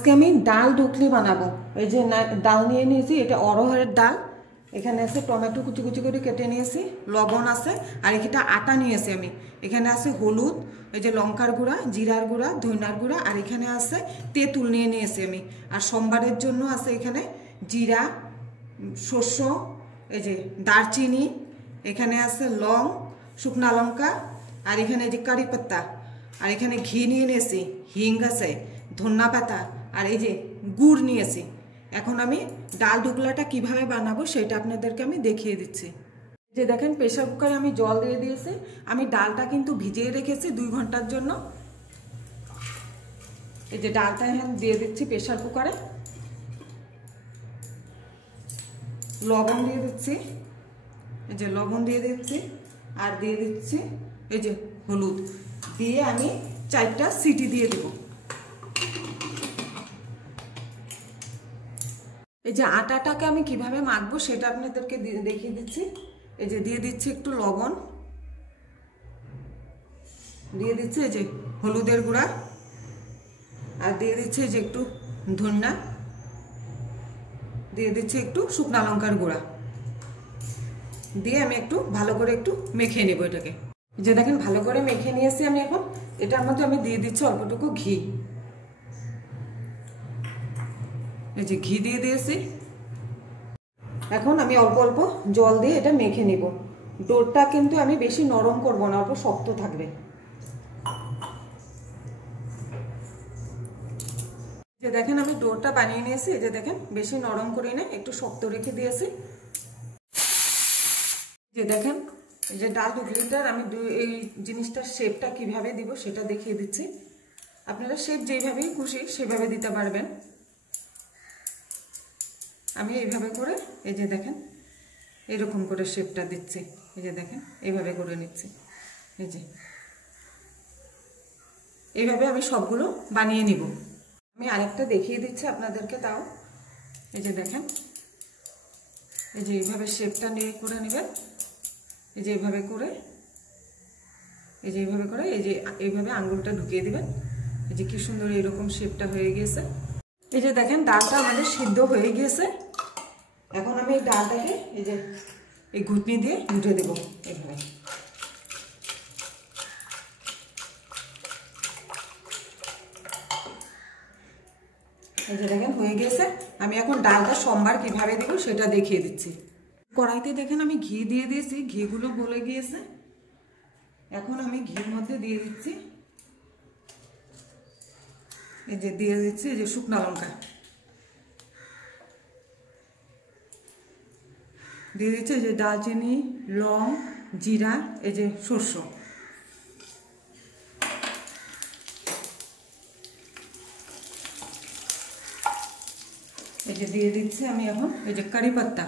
আজকে আমি ডাল ঢুকলি বানাবো। এই যে ডাল নিয়ে নিয়েছি, এটা অরহরের ডাল। এখানে আছে টমেটো কুচি কুচি করে কেটে নিয়েছি, লবণ আছে, আর এখানে আটা নিয়েছি আমি। এখানে আছে হলুদ, এই যে লঙ্কার গুঁড়া, জিরার গুঁড়া, ধনিয়ার গুঁড়া, আর এখানে আছে তেঁতুল নিয়ে নিয়েছি আমি। আর সোমবারের জন্য আছে এখানে জিরা, শস্য, এই যে দারচিনি, এখানে আছে লং, শুকনা লঙ্কা, আর এখানে যে কারি পাতা, আর এখানে ঘি নিয়ে নিয়েছি, হিং আছে, ধনিয়া পাতা, আর এই যে গুড় নিয়েছি। এখন আমি ডাল ঢোকলাটা কিভাবে বানাবো সেটা আপনাদেরকে আমি দেখিয়ে দিচ্ছি। যে দেখেন প্রেসার কুকারে আমি জল দিয়ে দিয়েছি। আমি ডালটা কিন্তু ভিজিয়ে রেখেছি 2 ঘন্টার জন্য। এই যে ডালটা এখন দিয়ে দিচ্ছি প্রেসার কুকারে। লবণ দিয়ে দিচ্ছি, এই যে লবণ দিয়ে দিচ্ছি, আর দিয়ে দিচ্ছি এই যে হলুদ দিয়ে আমি 4টা সিটি দিয়ে দেব। এই যে আটাটাকে আমি কিভাবে মাখবো সেটা আপনাদেরকে দেখিয়ে দিচ্ছি। এই যে দিয়ে দিচ্ছি একটু লবণ, দিয়ে দিচ্ছি এই যে হলুদের গুঁড়া, আর দিয়ে দিচ্ছি এই যে একটু ধনিয়া, দিয়ে দিচ্ছি একটু শুকনা লঙ্কার গুঁড়া, দিয়ে আমি একটু ভালো করে একটু মেখে নেব এটাকে। যে দেখেন ভালো করে মেখে নিয়েছি আমি। এখন এটার মধ্যে আমি দিয়ে দিচ্ছি অল্পটুকু ঘি। এই যে ঘি দিয়ে দিয়েছি। এখন আমি অল্প অল্প জল দিয়ে এটা মেখে নিব। ডোরটা কিন্তু আমি বেশি নরম করব না, অল্প শক্ত থাকবে। যে দেখেন আমি ডোরটা বানিয়ে নিয়েছি। এই যে দেখেন বেশি নরম করি না, একটু শক্ত রেখে দিয়েছি। যে দেখেন এই যে ডাল ঢুকলিটার আমি এই জিনিসটার শেপটা কিভাবে দিব সেটা দেখিয়ে দিচ্ছি। আপনারা শেপ যেভাবেই খুশি সেভাবে দিতে পারবেন। আমি এইভাবে করে এই যে দেখেন এরকম করে শেপটা দিচ্ছি। এই যে দেখেন এইভাবে করে নিচ্ছি। এই যে এইভাবে আমি সবগুলো বানিয়ে নিব। আমি আরেকটা দেখিয়ে দিচ্ছি আপনাদেরকে তাও। এই যে দেখেন এই যে এইভাবে শেপটা নিয়ে করে নেবেন। এই যে এইভাবে করে, এই যে এইভাবে করে, এই যে এইভাবে আঙ্গুলটা ঢুকিয়ে দিবেন। এই যে কি সুন্দর এরকম শেপটা হয়ে গিয়েছে। এই যে দেখেন ডালটা আমাদের সিদ্ধ হয়ে গিয়েছে। এখন আমি এই ডালটাকে এই যে এই ঘুটনি দিয়ে ঘুটে দেব এইভাবে। এই যে দেখেন হয়ে গিয়েছে। আমি এখন ডালটা সোমবার কিভাবে দিব সেটা দেখিয়ে দিচ্ছি। কড়াইতে দেখেন আমি ঘি দিয়ে দিয়েছি, ঘিগুলো গলে গিয়েছে। এখন আমি ঘির মধ্যে দিয়ে দিচ্ছি এই যে দিয়ে দিচ্ছি এই যে শুকনা লঙ্কা, দিয়ে দিচ্ছি এই যে দারচিনি, লং, জিরা, এই যে সরষে, এই যে দিয়ে দিচ্ছি আমি এখন এই যে কারি পাতা,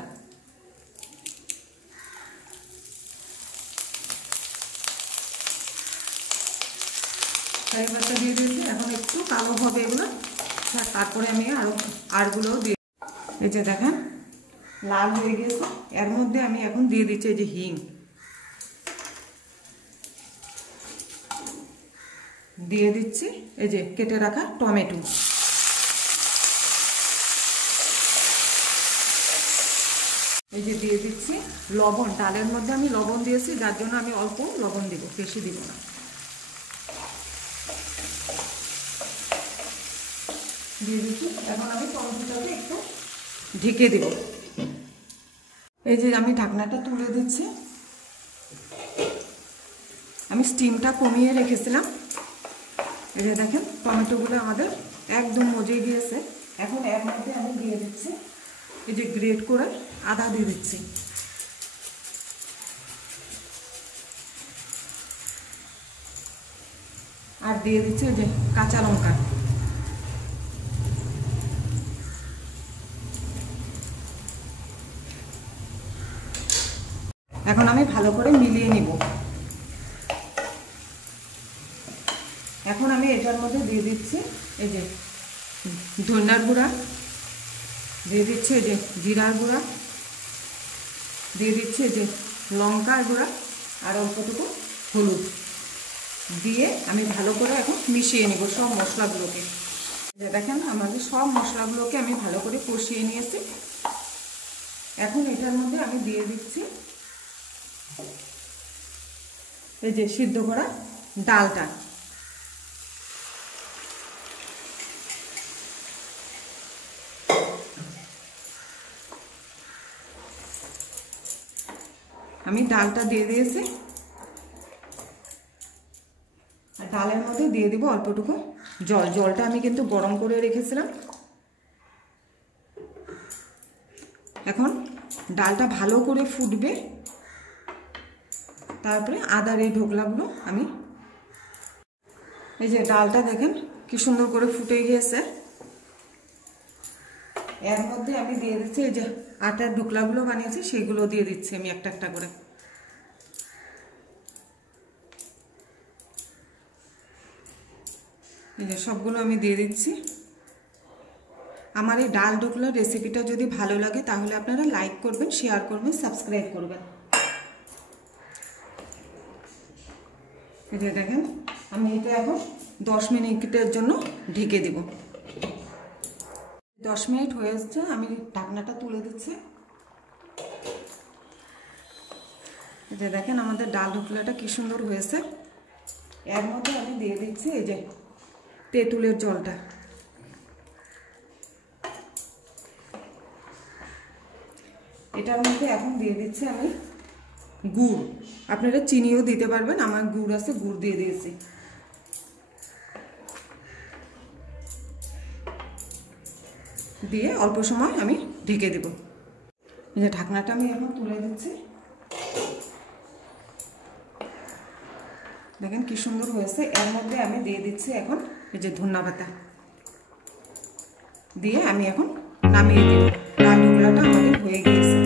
কারি পাতা দিয়ে দিয়েছি। এখন একটু কালো হবে এগুলো, তারপরে আমি আরগুলোও দিয়ে, এই যে দেখেন লাল হয়ে গেছে। এর মধ্যে আমি এখন দিয়ে দিচ্ছি এই যে হিং, দিয়ে দিচ্ছি এই যে কেটে রাখা টমেটো, এই যে দিয়ে দিচ্ছি লবণ। ডালের মধ্যে আমি লবণ দিয়েছি, যার জন্য আমি অল্প লবণ দিব, বেশি দিব না। দিয়ে দিচ্ছি। এখন আমি টমেটোটাকে একটু ঢেকে দেব। এই যে আমি ঢাকনাটা তুলে দিচ্ছি। আমি স্টিমটা কমিয়ে রেখেছিলাম। এই যে দেখেন টমেটোগুলো আমাদের একদম মজে গিয়েছে। এখন এর মধ্যে আমি দিয়ে দিচ্ছি এই যে গ্রেট করে আদা দিয়ে দিচ্ছি, আর দিয়ে দিচ্ছি এই যে কাঁচা লঙ্কা। এখন আমি ভালো করে মিলিয়ে নিব। এখন আমি এটার মধ্যে দিয়ে দিচ্ছি এই যে ধনিয়ার গুঁড়া, দিয়ে দিচ্ছি এই যে জিরার গুঁড়া, দিয়ে দিচ্ছি এই যে লঙ্কার গুঁড়া, আর অল্পটুকু হলুদ দিয়ে আমি ভালো করে এখন মিশিয়ে নেব সব মশলাগুলোকে। দেখেন আমাদের সব মশলাগুলোকে আমি ভালো করে কষিয়ে নিয়েছি। এখন এটার মধ্যে আমি দিয়ে দিচ্ছি এই যে সিদ্ধ করা ডালটা। আমি ডালটা দিয়ে দিয়েছি, আর ডালের মধ্যে দিয়ে দিব অল্পটুকু জল। জলটা আমি কিন্তু গরম করে রেখেছিলাম। এখন ডালটা ভালো করে ফুটবে, তারপরে আদার এই ঢোকলাগুলো আমি, এই যে ডালটা দেখেন কি সুন্দর করে ফুটে গিয়েছে। এর মধ্যে আমি দিয়ে দিচ্ছি এই যে আটার ঢোকলাগুলো বানিয়েছি, সেগুলো দিয়ে দিচ্ছি আমি একটা একটা করে। এই যে সবগুলো আমি দিয়ে দিচ্ছি। আমার এই ডাল ঢোকলার রেসিপিটা যদি ভালো লাগে তাহলে আপনারা লাইক করবেন, শেয়ার করবেন, সাবস্ক্রাইব করবেন। এই যে দেখেন আমি এটা এখন 10 মিনিটের জন্য ঢেকে দেব। 10 মিনিট হয়ে যাচ্ছে, আমি ঢাকনাটা তুলে দিচ্ছি। এই যে দেখেন আমাদের ডাল ঢোকলাটা কি সুন্দর হয়েছে। এর মধ্যে আমি দিয়ে দিচ্ছি এই যে তেঁতুলের জলটা। এটার মধ্যে এখন দিয়ে দিচ্ছি আমি গুড়। আপনারা চিনিও দিতে পারবেন, আমার গুড় আছে, গুড় দিয়ে দিয়েছি। দিয়ে অল্প সময় আমি ঢেকে দেব। এই যে ঢাকনাটা আমি এখন তুলে দিচ্ছি। দেখেন কি সুন্দর হয়েছে। এর মধ্যে আমি দিয়ে দিচ্ছি এখন এই যে ধনিয়া পাতা দিয়ে আমি এখন নামিয়ে দেব। ডাল ঢোকলাটা আমাদের হয়ে গিয়েছে।